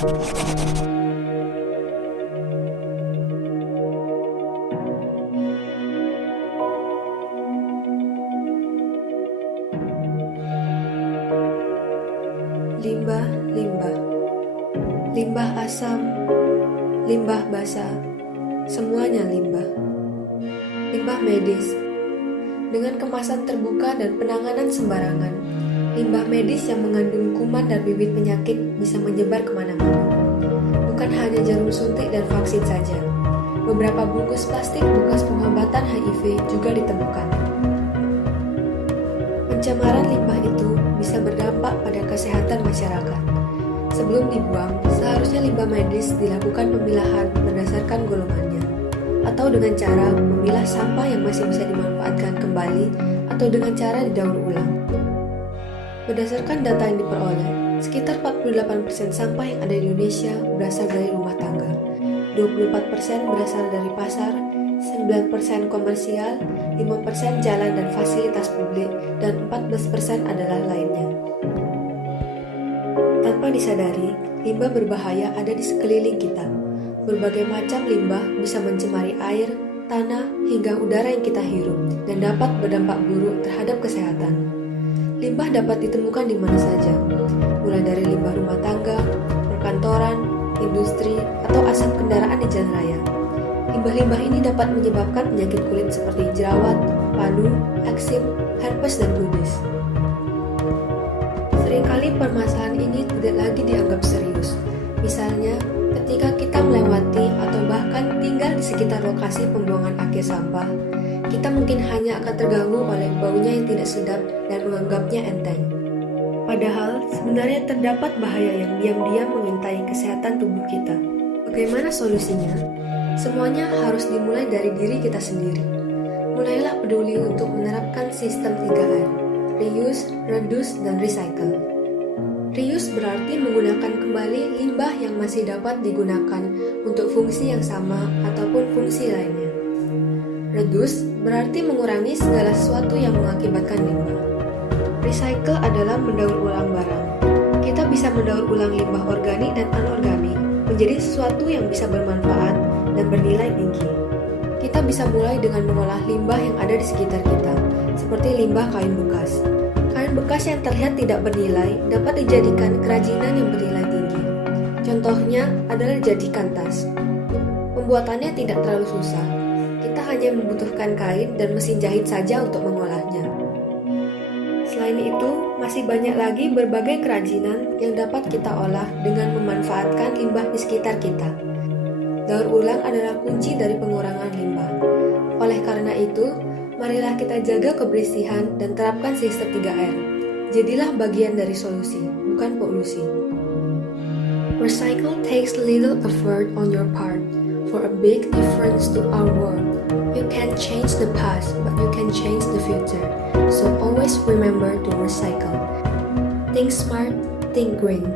Limbah, limbah, limbah asam, limbah basah, semuanya limbah. Limbah medis, dengan kemasan terbuka dan penanganan sembarangan, limbah medis yang mengandung kuman dan bibit penyakit bisa menyebar kemana-mana. Bukan hanya jarum suntik dan vaksin saja, beberapa bungkus plastik bekas pengobatan HIV juga ditemukan. Pencemaran limbah itu bisa berdampak pada kesehatan masyarakat. Sebelum dibuang, seharusnya limbah medis dilakukan pemilahan berdasarkan golongannya, atau dengan cara memilah sampah yang masih bisa dimanfaatkan kembali atau dengan cara didaur ulang. Berdasarkan data yang diperoleh, sekitar 48% sampah yang ada di Indonesia berasal dari rumah tangga, 24% berasal dari pasar, 9% komersial, 5% jalan dan fasilitas publik, dan 14% adalah lainnya. Tanpa disadari, limbah berbahaya ada di sekeliling kita. Berbagai macam limbah bisa mencemari air, tanah, hingga udara yang kita hirup, dan dapat berdampak buruk terhadap kesehatan. Limbah dapat ditemukan di mana saja, mulai dari limbah rumah tangga, perkantoran, industri, atau asap kendaraan di jalan raya. Limbah-limbah ini dapat menyebabkan penyakit kulit seperti jerawat, panu, eksim, herpes, dan pubis. Seringkali permasalahan ini tidak lagi dianggap serius. Misalnya, ketika kita melewati atau bahkan tinggal di sekitar lokasi pembuangan akhir sampah, kita mungkin hanya akan terganggu oleh baunya yang tidak sedap dan menganggapnya enteng. Padahal, sebenarnya terdapat bahaya yang diam-diam mengintai kesehatan tubuh kita. Bagaimana solusinya? Semuanya harus dimulai dari diri kita sendiri. Mulailah peduli untuk menerapkan sistem 3R, reuse, reduce, dan recycle. Reuse berarti menggunakan kembali limbah yang masih dapat digunakan untuk fungsi yang sama ataupun fungsi lainnya. Reduce berarti mengurangi segala sesuatu yang mengakibatkan limbah. Recycle adalah mendaur ulang barang. Kita bisa mendaur ulang limbah organik dan anorganik menjadi sesuatu yang bisa bermanfaat dan bernilai tinggi. Kita bisa mulai dengan mengolah limbah yang ada di sekitar kita, seperti limbah kain bekas. Kain bekas yang terlihat tidak bernilai dapat dijadikan kerajinan yang bernilai tinggi. Contohnya adalah jadikan tas. Pembuatannya tidak terlalu susah. Kita hanya membutuhkan kain dan mesin jahit saja untuk mengolahnya. Selain itu, masih banyak lagi berbagai kerajinan yang dapat kita olah dengan memanfaatkan limbah di sekitar kita. Daur ulang adalah kunci dari pengurangan limbah. Oleh karena itu, marilah kita jaga kebersihan dan terapkan sistem 3R. Jadilah bagian dari solusi, bukan polusi. Recycle takes little effort on your part for a big difference to our world. You can't change the past, but you can change the future. So always remember to recycle. Think smart, think green.